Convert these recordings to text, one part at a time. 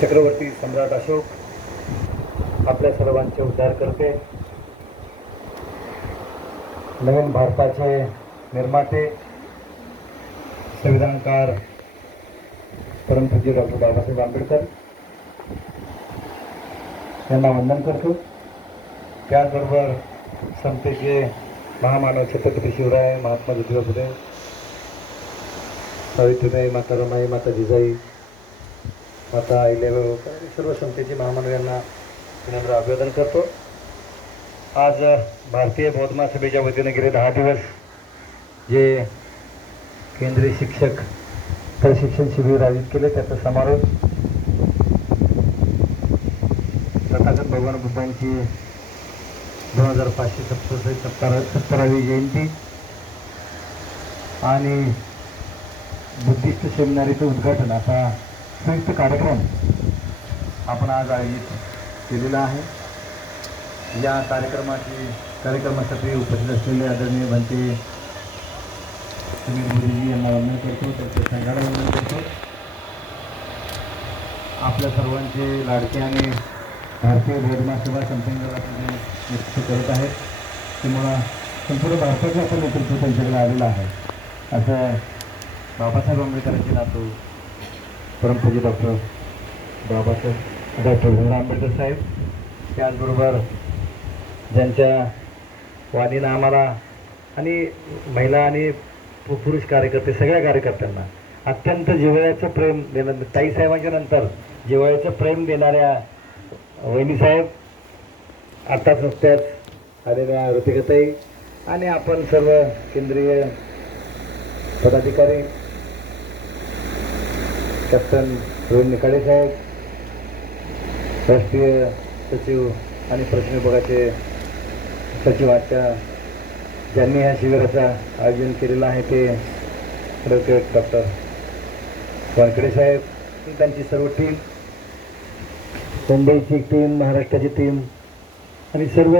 चक्रवर्ती सम्राट अशोक आपल्या सर्वांचे उद्धार करते, नवीन भारताचे निर्माते, संविधानकार परमपूज्य डॉक्टर बाबासाहेब आंबेडकर यांना वंदन करतो. त्याचबरोबर समतेचे महामानव छत्रपती शिवराय, महात्मा ज्योतिबा फुले, सावित्रीबाई, माता रमाई, माता जिजाई, माता अहिल्याबाई, सर्व समतेचे महामानव यांना विनम्र अभिवादन करतो. आज भारतीय बौद्ध महासभेच्या वतीने गेले 10 दिवस जे केंद्रीय शिक्षक प्रशिक्षण शिबिर आयोजित केले, त्याचा समारोप तथागत भगवान बुद्धांची 2577वी जयंती आणि बुद्धिस्ट सेमिनारीचं उद्घाटन असा संयुक्त कार्यक्रम आपण आज आयोजित केलेला आहे. या कार्यक्रमासाठी उपस्थित असलेले आदरणीय भंते सुनील मोदीजी यांना वंदन करतो, त्यांच्या संघाला वंदन करतो. आपल्या सर्वांचे लाडके आणि भारतीय बौद्ध महासभा संपन्न नेतृत्व करत आहेत, त्यामुळं संपूर्ण भारताचं आपण नेतृत्व त्यांच्याकडे आलेलं आहे. असं बाबासाहेब आंबेडकरांचे नातू परमपूज्य डॉक्टर भीमराव आंबेडकर साहेब, त्याचबरोबर ज्यांच्या वाणीनं आम्हाला आणि महिला आणि पुरुष कार्यकर्ते सगळ्या कार्यकर्त्यांना अत्यंत जिव्हाळ्याचं प्रेम देणं, ताईसाहेबांच्या नंतर जिव्हाळ्याचं प्रेम देणाऱ्या वहिनीसाहेब, आत्ताच नुकत्याच आलेल्या ऋतिकाताई आणि आपण सर्व केंद्रीय पदाधिकारी, कॅप्टन रोहित निकाळे साहेब, राष्ट्रीय सचिव आणि प्रश्न विभागाचे सचिव, आजच्या ज्यांनी ह्या शिबिराचं आयोजन केलेलं आहे ते ॲडव्होकेट डॉक्टर वानखेडे साहेब, त्यांची सर्व टीम, मुंबईची टीम, महाराष्ट्राची टीम आणि सर्व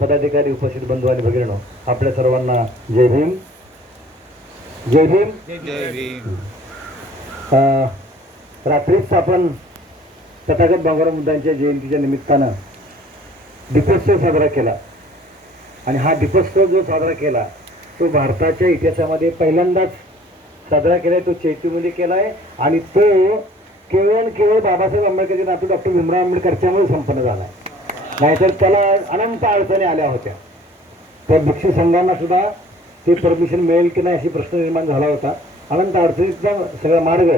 पदाधिकारी, उपस्थित बंधू आणि भगिनींनो, आपल्या सर्वांना जय भीम. जय भीम. जय भीम. रात्रीच आपण तथागत भगवान बुद्धांच्या जयंतीच्या निमित्तानं दीपोत्सव साजरा केला आणि हा दीपोत्सव जो साजरा केला तो भारताच्या इतिहासामध्ये पहिल्यांदाच साजरा केला आहे. तो चैत्यूमध्ये केला आहे आणि तो केवळ बाबासाहेब आंबेडकरचे नातू डॉक्टर भीमराव आंबेडकरच्यामुळे संपन्न झाला आहे, नाहीतर त्याला अनंत अडचणी आल्या होत्या. तर भिक्षू संघांना सुद्धा ते परमिशन मिळेल की नाही अशी प्रश्न निर्माण झाला होता. अनंत अडचणीचा सगळा मार्ग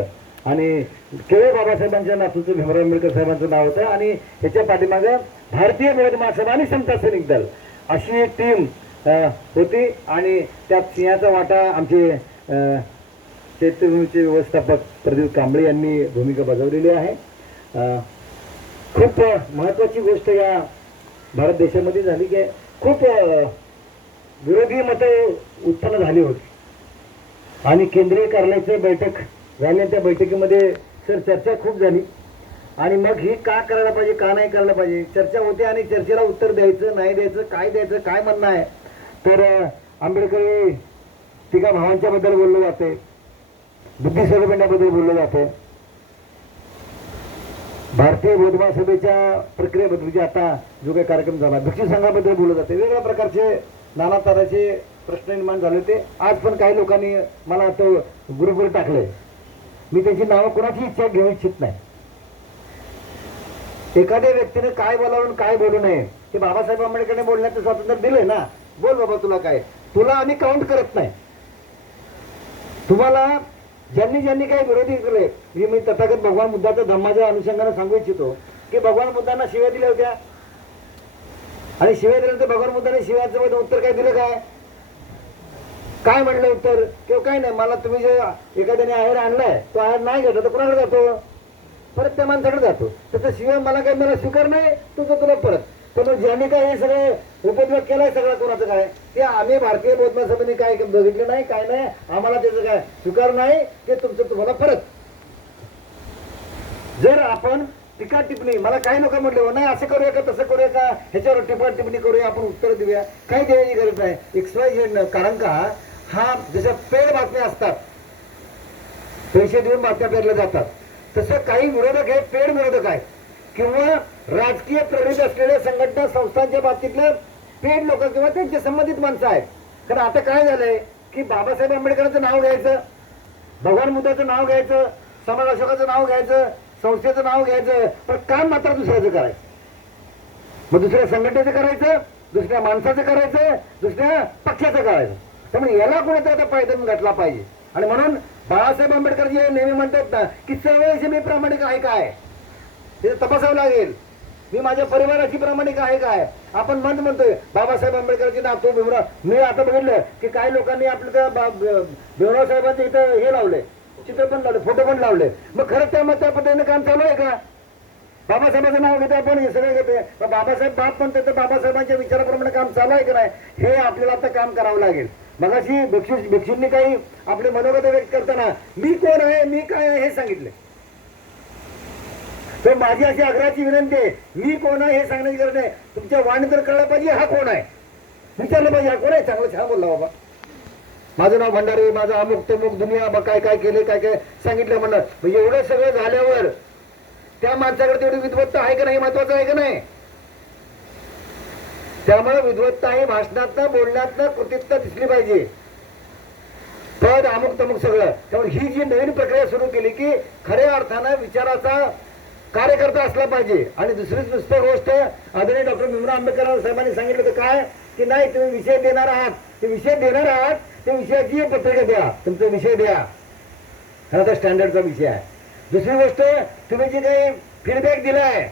आणि केवळ बाबासाहेबांच्या नातूचं भीमराव आंबेडकर साहेबांचं नाव होतं आणि ह्याच्या पाठीमागं भारतीय बौद्ध महासभा आणि समता सैनिक दल अशी एक टीम होती आणि त्यात सिंहाचा वाटा आमचे चैत्यभूमीचे व्यवस्थापक प्रदीप कांबळे यांनी भूमिका बजावलेली आहे. खूप महत्त्वाची गोष्ट या भारत देशामध्ये झाली की खूप विरोधी मतं उत्पन्न झाली होती आणि केंद्रीय कार्यालयाची बैठक झाली. त्या बैठकीमध्ये चर्चा खूप झाली आणि मग ही का करायला पाहिजे, का नाही करायला पाहिजे चर्चा होते आणि चर्चेला उत्तर द्यायचं नाही द्यायचं, काय म्हणणं आहे. तर आंबेडकरी तिघा भावांच्या बद्दल बोललं जाते, बुद्धी स्वरूपेंड्याबद्दल बोललं जाते, भारतीय बौद्ध महासभेच्या प्रक्रियेबद्दल आता जो काही कार्यक्रम झाला भिक्षू संघाबद्दल बोललं जाते, वेगवेगळ्या प्रकारचे नाना तऱ्हेचे प्रश्न निर्माण झाले होते. आज पण काही लोकांनी मला तो ग्रुपवर टाकलंय, मी त्याची नावं कोणाची इच्छा घेऊ इच्छित नाही. एखाद्या व्यक्तीने काय बोलावून काय बोलू नये हे बाबासाहेब आंबेडकरने बोलण्याचं स्वातंत्र्य दिलंय ना. बोल बाबा, तुला काय, तुला आम्ही काउंट करत नाही. तुम्हाला ज्यांनी काही विरोधी केले, मी तथागत भगवान बुद्धाच्या धम्माच्या अनुषंगाने सांगू इच्छितो की भगवान बुद्धांना शिव्या दिल्या होत्या आणि शिव्या दिल्यानंतर भगवान बुद्धाने शिव्याचं मध्ये उत्तर काय दिलं, काय म्हणलं उत्तर किंवा काय नाही. मला तुम्ही जे एखाद्याने आहेर आणलाय तो आहेर नाही घेतला तर कुणाकडे जातो, परत त्या माणसाकडे जातो. त्याचं शिवाय मला स्वीकार नाही, तुझं तुला परत. पण ज्यांनी काय हे सगळे उपद्रव केलाय सगळं कोणाचं काय ते आम्ही भारतीय बौद्ध महासभेने काय बघितलं नाही, काय नाही, आम्हाला त्याचं काय स्वीकार नाही ते तुमचं तुम्हाला परत. जर आपण टीका टिप्पणी, मला काही लोक म्हटले नाही असं करूया का तसं करूया का, ह्याच्यावर टिप्पा टिप्पणी करूया, आपण उत्तर देऊया, काही द्यायची गरज नाही. XYZ कारण का हा जशा पेड बातम्या असतात, पैसे देऊन बातम्या पेरल्या जातात, तसं काही विरोधक आहेत, पेड विरोधक आहेत किंवा राजकीय प्रेरित असलेल्या संघटना संस्थांच्या बाबतीतलं पेड लोक किंवा त्यांचे संबंधित माणसं आहेत. कारण आता काय झालंय की बाबासाहेब आंबेडकरांचं नाव घ्यायचं, भगवान बुद्धाचं नाव घ्यायचं, समाज अशोकाचं नाव घ्यायचं, संस्थेचं नाव घ्यायचं, पण काम मात्र दुसऱ्याचं करायचं. मग दुसऱ्या संघटनेचं करायचं, दुसऱ्या माणसाचं करायचं, दुसऱ्या पक्षाचं करायचं. त्यामुळे याला कोणीतरी आता पायदन घातला पाहिजे. आणि म्हणून बाळासाहेब आंबेडकर जे नेहमी म्हणतात ना की चळवळीचे मी प्रामाणिक आहे काय, ते तपासावं लागेल. मी माझ्या परिवाराची प्रामाणिक आहे काय. आपण म्हणतोय बाबासाहेब आंबेडकरची नातो भीमराव. मी आता बघितलं की काही लोकांनी आपलं त्या भीमराव साहेबांचं इथं हे लावले, चित्र पण लावले, फोटो पण लावले. मग खरंच त्या पद्धतीने काम चालू आहे का. बाबासाहेबांचं नाव घेतो आपण, हे सगळं घेतोय, बाबासाहेब बाप पण त्याचं बाबासाहेबांच्या विचाराप्रमाणे काम चालू आहे की नाही हे आपल्याला आता काम करावं लागेल. मगाशी भिक्षूंनी काही आपले मनोगत व्यक्त करताना मी कोण आहे, मी काय आहे हे सांगितले. तर माझी अशी आग्रहाची विनंती आहे, मी कोण आहे हे सांगण्याची गरज नाही. तुमच्या वाणी तर कळलं पाहिजे हा कोण आहे, विचारलं पाहिजे हा कोण आहे. चांगलं छान बोलला बाबा, माझं नाव भंडारे, माझं अमुक तमुक दुनिया काय काय केले, काय काय सांगितलं म्हणलं. म्हणजे एवढं सगळं झाल्यावर त्या माणसाकडे तेवढी विद्वत्ता आहे का नाही महत्वाचं आहे का नाही. त्यामुळे विद्वत्ता ही भाषणातनं, बोलण्यातनं, कृतीतनं दिसली पाहिजे. पद अमुक तमुक सगळं. त्यामुळे ही जी नवीन प्रक्रिया सुरू केली की खऱ्या अर्थानं विचाराचा कार्यकर्ता असला पाहिजे. आणि दुसरीच नुसतं गोष्ट आदरणीय डॉक्टर भीमराव आंबेडकर साहेबांनी सांगितलं तर काय की नाही तुम्ही विषय देणार आहात, ते विषय देणार आहात, त्या विषयाची पत्रिका द्या, तुमचा विषय द्या, हा स्टँडर्डचा विषय आहे. दुसरी गोष्ट तुम्ही जे काही फीडबॅक दिलाय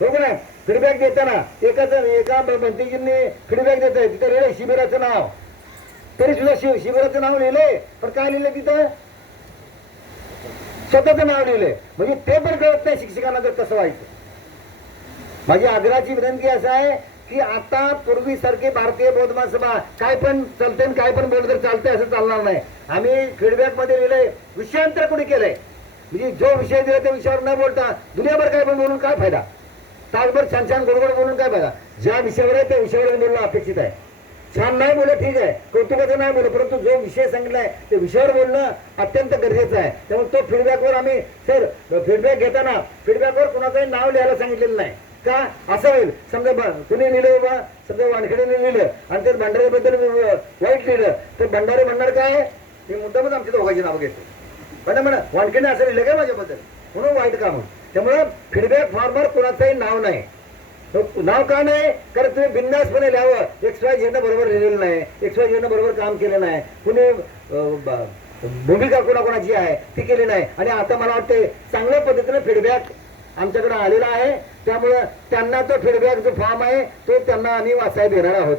बरोबर आहे, फीडबॅक देताना एका मंत्रीजींनी फीडबॅक देत आहे तिथं लिहिलंय शिबिराचं नाव, तरी सुद्धा शिबिराचं नाव लिहिलंय, पण काय लिहिलंय तिथं स्वतःचं नाव लिहिलंय. म्हणजे ते पण कळत नाही शिक्षकांना जर तसं व्हायचं. माझी आग्रहाची विनंती असं आहे की आता पूर्वीसारखी भारतीय बौद्ध महासभा काय पण चालते काय पण बोललं तर चालतंय असं चालणार नाही. आम्ही फीडबॅक मध्ये लिहिलंय विषयांतर कोणी केलंय, म्हणजे जो विषय दिला त्या विषयावर न बोलता दुनियाभर काय पण बोलून काय फायदा, तासभर छान छान गोडगोड बोलून काय फायदा. ज्या विषयावर आहे त्या विषयावर बोलणं अपेक्षित आहे. छान नाही बोललं ठीक आहे, कौतुकाचं नाही बोललं, परंतु जो विषय सांगितलाय त्या विषयावर बोलणं अत्यंत गरजेचं आहे. त्यामुळे तो फीडबॅकवर आम्ही सर फीडबॅक घेताना फीडबॅकवर कोणाचंही नाव लिहायला सांगितलेलं नाही का. असं होईल समजा कुणी लिहिलं बाबा, समजा वानखेडेने लिहिलं आणि ते भंडाऱ्याबद्दल वाईट लिहिलं तर भंडारे म्हणणार काय हे मुद्दामच आमच्या दोघांची नाव घेतो, पण म्हणा वानखेडे असं लिहिलं काय माझ्याबद्दल म्हणून वाईट काम. त्यामुळं फीडबॅक फॉर्मवर कोणाचंही नाव नाही. नाव का नाही, कारण तुम्ही बिंदासपणे लिहावं. XY झेडनं बरोबर लिहिलेलं नाही, XY झेडनं बरोबर काम केलं नाही, कुणी भूमिका कोणाकोणाची आहे ती केली नाही. आणि आता मला वाटतं चांगल्या पद्धतीने फीडबॅक आमच्याकडे आलेला आहे. त्यामुळं त्यांना तो फीडबॅक जो फॉर्म आहे तो त्यांना आम्ही वाचायला देणार आहोत.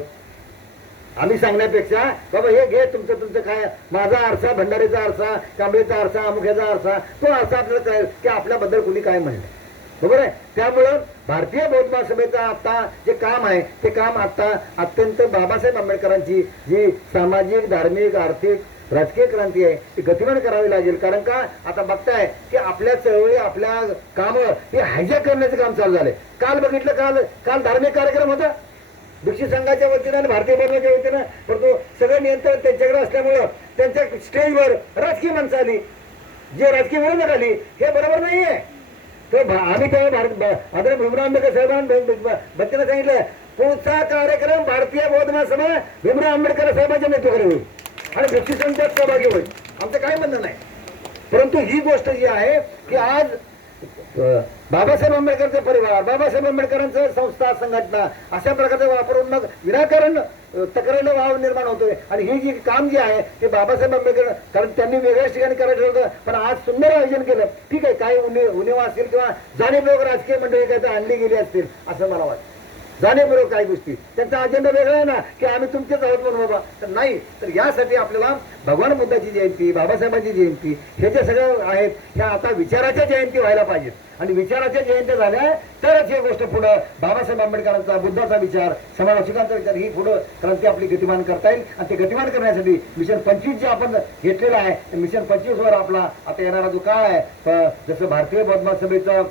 आम्ही सांगण्यापेक्षा बाबा हे घे तुमचं काय, माझा आरसा, भंडारीचा आरसा, कांबळेचा आरसा, अमुख्याचा आरसा, तो आरसा आपल्याला कळेल की आपल्याबद्दल कुणी काय म्हणलं, बरोबर आहे. त्यामुळं भारतीय बौद्ध महासभेचं आता जे काम आहे ते काम आता अत्यंत बाबासाहेब आंबेडकरांची जी सामाजिक, धार्मिक, आर्थिक, राजकीय क्रांती आहे ती गतिमान करावी लागेल. कारण का आता बघताय की आपल्या चळवळी, आपल्या कामं हे हायजॅक करण्याचं काम चालू झालंय. काल बघितलं, काल धार्मिक कार्यक्रम होता भिक्षू संघाच्या वतीनं आणि भारतीय बौद्धाच्या वतीनं, परंतु सगळं नियंत्रण त्यांच्याकडे असल्यामुळं त्यांच्या स्टेजवर राजकीय माणसं आली, जे राजकीय विरोधक आली, हे बरोबर नाहीये. तर आम्ही तेव्हा आदरणीय भीमराव आंबेडकर साहेबांना बच्चन सांगितलं पुढचा कार्यक्रम भारतीय बौद्ध महासभा भीमराव आंबेडकर साहेबांच्या नेतृत्वाखाली होईल आणि भिक्षू संघात सहभागी होईल. आमचं काय म्हणणं नाही, परंतु ही गोष्ट जी आहे की आज बाबासाहेब आंबेडकरचा परिवार, बाबासाहेब आंबेडकरांचं संस्था, संघटना अशा प्रकारचा वापरून मग विनाकारण तक्रारीला वाव निर्माण होतोय. आणि हे जे काम जे आहे ते बाबासाहेब आंबेडकर, कारण त्यांनी वेगळ्याच ठिकाणी करायचं होतं पण आज सुंदर आयोजन केलं. ठीक आहे, काही उणीवा असतील किंवा जाणीवपूर्वक राजकीय मंडळी काही तर आणली गेली असतील असं मला वाटतं. जाणीवपूर्वक काही गोष्टी, त्यांचा अजेंडा वेगळा आहे ना की आम्ही तुमचेच आहोत म्हणून बाबा, तर नाही. तर यासाठी आपल्याला भगवान बुद्धाची जयंती, बाबासाहेबांची जयंती हे जे सगळं आहेत ह्या आता विचाराच्या जयंती व्हायला पाहिजेत. आणि विचाराच्या जयंत्या झाल्या तरच ही गोष्ट पुढं बाबासाहेब आंबेडकरांचा, बुद्धाचा विचार, समाज अशोकांचा विचार ही पुढं क्रांती आपली गतिमान करता येईल. आणि ते गतिमान करण्यासाठी मिशन 25 जे आपण घेतलेलं आहे मिशन 25 वर आपला आता येणारा जो काय आहे, जसं भारतीय बौद्ध महासभेचा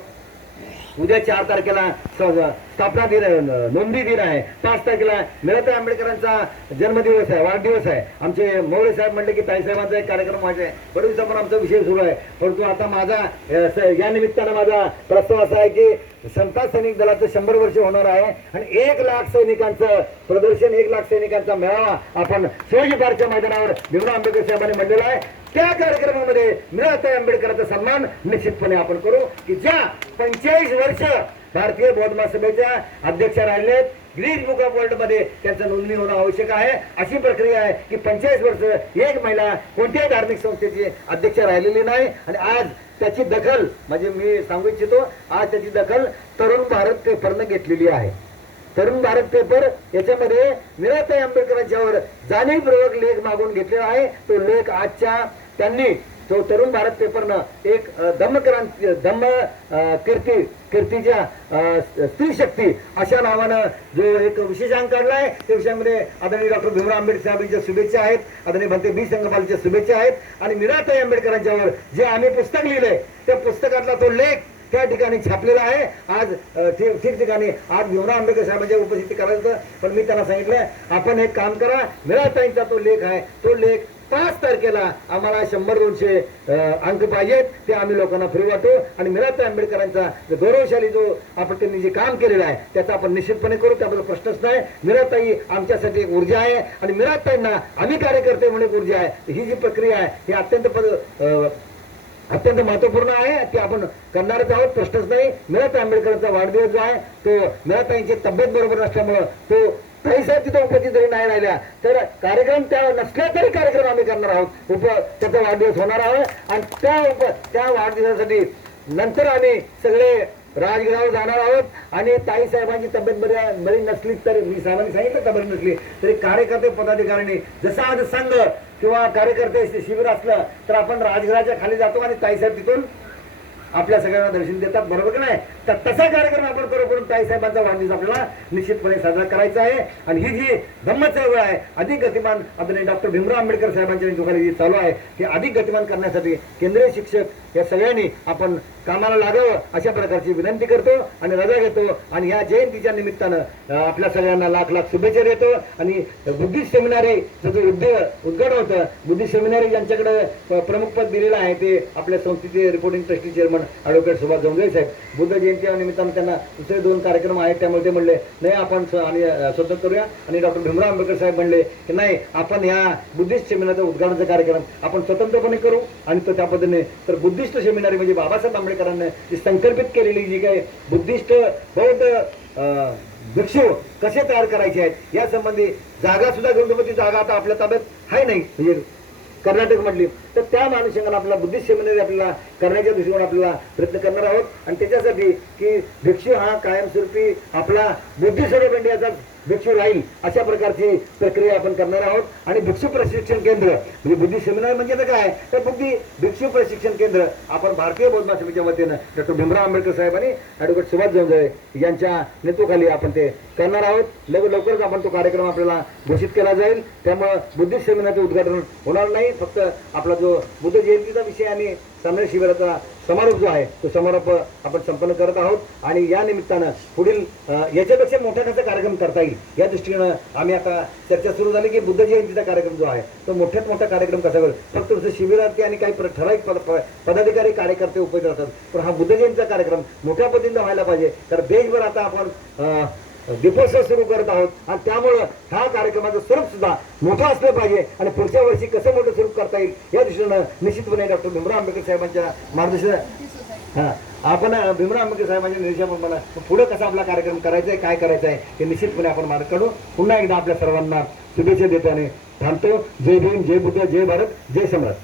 उद्या 4 तारखेला स्थापना दिन नोंदणी दिन आहे. 5 तारखेला मिळत आंबेडकरांचा जन्मदिवस आहे, वाढदिवस आहे. आमचे मोरे साहेब म्हणले की ताईसाहेबांचा एक कार्यक्रम व्हायचा आहे, बरोबर पण आमचा विषय सुरू आहे. परंतु आता माझा या निमित्तानं माझा प्रस्ताव असा आहे की समता सैनिक दलाचं 100 वर्ष होणार आहे आणि 1 लाख सैनिकांचं प्रदर्शन, 1 लाख सैनिकांचा मेळावा आपण शिवाजी पार्कच्या मैदानावर भीमराव आंबेडकर साहेबांनी म्हणलेला आहे. त्या कार्यक्रमामध्ये मिळत आंबेडकरांचा सन्मान निश्चितपणे आपण करू की ज्या 45 वर्ष भारतीय बौद्ध महासभेच्या अध्यक्ष राहिलेत. ग्रीन बुक ऑफ वर्ल्ड मध्ये त्यांचं नोंदणी होणं आवश्यक आहे. अशी प्रक्रिया आहे की 45 वर्ष एक महिला कोणत्याही धार्मिक संस्थेची अध्यक्ष राहिलेली नाही. आणि आज त्याची दखल म्हणजे मी सांगू इच्छितो, आज त्याची दखल तरुण भारत पेपरनं घेतलेली आहे. तरुण भारत पेपर याच्यामध्ये मीराताई आंबेडकरांच्यावर जाणीवपूर्वक लेख मागून घेतलेला आहे. तो लेख आजच्या त्यांनी तो तरुण भारत पेपरनं एक कीर्तीच्या स्त्री शक्ती अशा नावानं जो एक विशेषांक काढलाय. त्या विषयामध्ये आदरणीय डॉक्टर भीमराव आंबेडकर साहेबांच्या शुभेच्छा आहेत, आदरणीय भंते बी संगपालच्या शुभेच्छा आहेत. आणि मीराताई आंबेडकरांच्यावर जे आम्ही पुस्तक लिहिलंय त्या पुस्तकातला तो लेख त्या ठिकाणी छापलेला आहे. आज ठिकठिकाणी आज भीमराव आंबेडकर साहेबांच्या उपस्थिती करायचं, पण मी त्यांना सांगितलं आपण एक काम करा, मीराताईंचा तो लेख आहे, तो लेख 5 तारखेला आम्हाला 100-200 अंक पाहिजेत, ते आम्ही लोकांना फ्री वाटू. आणि मीराताई आंबेडकरांचा गौरवशाली जो आपण त्यांनी जे काम केलेलं आहे त्याचा आपण निश्चितपणे करू, त्याबद्दल प्रश्नच नाही. मीराताई आमच्यासाठी एक ऊर्जा आहे आणि मीराताईंना आम्ही कार्यकर्ते म्हणून एक ऊर्जा आहे. ही जी प्रक्रिया आहे ही अत्यंत महत्वपूर्ण आहे, ती आपण करणारच आहोत, प्रश्नच नाही. मीराताई आंबेडकरांचा वाढदिवस जो आहे तो मीराताईंची तब्येत बरोबर नसल्यामुळं तो ताईसाहेब तिथं उपस्थित जरी नाही राहिल्या तर कार्यक्रम त्या नसल्या तरी कार्यक्रम आम्ही करणार आहोत. त्याचा वाढदिवस होणार आहे आणि त्या वाढदिवसासाठी नंतर आम्ही सगळे राजगृहावर जाणार आहोत. आणि ताईसाहेबांची तब्येत बरी नसली तर मी साहेबांनी सांगितलं तब्येत नसली तरी कार्यकर्ते पदाधिकाऱ्यांनी जसं आज संघ किंवा कार्यकर्ते शिबिर असलं तर आपण राजगृहाच्या खाली जातो आणि ताईसाहेब तिथून आपल्या सगळ्यांना दर्शन देतात, बरोबर की नाही. तर तसा कार्यक्रम आपण करून ताईसाहेबांचा वाढदिवस आपल्याला निश्चितपणे साजरा करायचा आहे. आणि ही जी धम्म चळवळ आहे अधिक गतिमान आदरणीय डॉक्टर भीमराव आंबेडकर साहेबांच्या नेतृत्वाखाली जी चालू आहे ती अधिक गतिमान करण्यासाठी केंद्रीय शिक्षक या सगळ्यांनी आपण कामाला लागावं अशा प्रकारची विनंती करतो आणि रजा घेतो. आणि या जयंतीच्या निमित्तानं आपल्या सगळ्यांना लाख लाख शुभेच्छा देतो. आणि बुद्धिस्ट सेमिनारीचं जो उद्घाटन होतं, बुद्धिस्ट सेमिनारी ज्यांच्याकडे प्रमुख पद दिलेलं आहे ते आपल्या संस्थेचे reporting trustee chairman advocate Subhash Jondhale साहेब. बुद्ध जयंतीच्या निमित्तानं त्यांना दुसरे 2 कार्यक्रम आहेत, त्यामुळे ते म्हणले नाही आपण स्वतंत्र करूया. आणि डॉक्टर भीमराव आंबेडकर साहेब म्हणले की नाही आपण ह्या बुद्धिस्ट सेमिनारचा उद्घाटनाचा कार्यक्रम आपण स्वतंत्रपणे करू. आणि तो त्या पद्धतीने तर बुद्धिस्ट सेमिनारी म्हणजे बाबासाहेब आंबेडकरांनी जी संकल्पित केलेली जी काही बुद्धिस्ट बौद्ध भिक्षू कसे तयार करायचे आहेत या संबंधी जागा सुद्धा गृहपती जागा आता आपल्या ताब्यात आहे नाही म्हणजे कर्नाटक म्हटली तर त्या अनुषंगाने आपल्याला बुद्धिस्ट सेमिनारी आपल्याला करण्याच्या दृष्टीने आपल्याला प्रयत्न करणार आहोत. आणि त्याच्यासाठी की भिक्षू हा कायमस्वरूपी आपला बुद्धिस्ट ऑफ इंडियाचा भिक्षू राहील अशा प्रकारची प्रक्रिया आपण करणार आहोत. आणि भिक्षू प्रशिक्षण केंद्र म्हणजे बुद्धिस्ट सेमिनार म्हणजे काय तर भिक्षू प्रशिक्षण केंद्र आपण भारतीय बौद्ध महासभेच्या वतीनं डॉक्टर भीमराव आंबेडकर साहेबांनी ॲडव्होकेट सुभाष जोंधळे यांच्या नेतृत्वाखाली आपण ते करणार आहोत. लवकरच आपण तो कार्यक्रम आपल्याला घोषित केला जाईल. त्यामुळं बुद्धिस्ट सेमिनारचं उद्घाटन होणार नाही, फक्त आपला जो बुद्ध जयंतीचा विषय आणि सामान्य शिबिराचा समारोप जो आहे तो समारोप आपण संपन्न करत आहोत. आणि या निमित्तानं पुढील याच्यापेक्षा मोठा कसा कार्यक्रम करता येईल या दृष्टीनं आम्ही आता चर्चा सुरू झाली की बुद्ध जयंतीचा कार्यक्रम जो आहे तो मोठ्यात मोठा कार्यक्रम कसा होईल. फक्त शिबिरार्थी आणि काही ठराविक पदाधिकारी कार्यकर्ते उपस्थित राहतात, पण हा बुद्ध जयंतीचा कार्यक्रम मोठ्या पद्धतीने व्हायला पाहिजे. तर देशभर आता आपण दीपोत्सव सुरू करत आहोत आणि त्यामुळं ह्या कार्यक्रमाचं स्वरूप सुद्धा मोठं असलं पाहिजे. आणि पुढच्या वर्षी कसं मोठं स्वरूप करता येईल या दृष्टीनं निश्चितपणे डॉक्टर भीमराव आंबेडकर साहेबांच्या मार्गदर्शन आपण भीमराव आंबेडकर साहेबांच्या निर्देशाप्रमाणे पुढे कसा आपला कार्यक्रम करायचा आहे काय करायचं आहे हे निश्चितपणे आपण मार्ग काढू. पुन्हा एकदा आपल्या सर्वांना शुभेच्छा देतो आणि थांबतो. जय भीम, जय बुद्ध, जय भारत, जय सम्राट.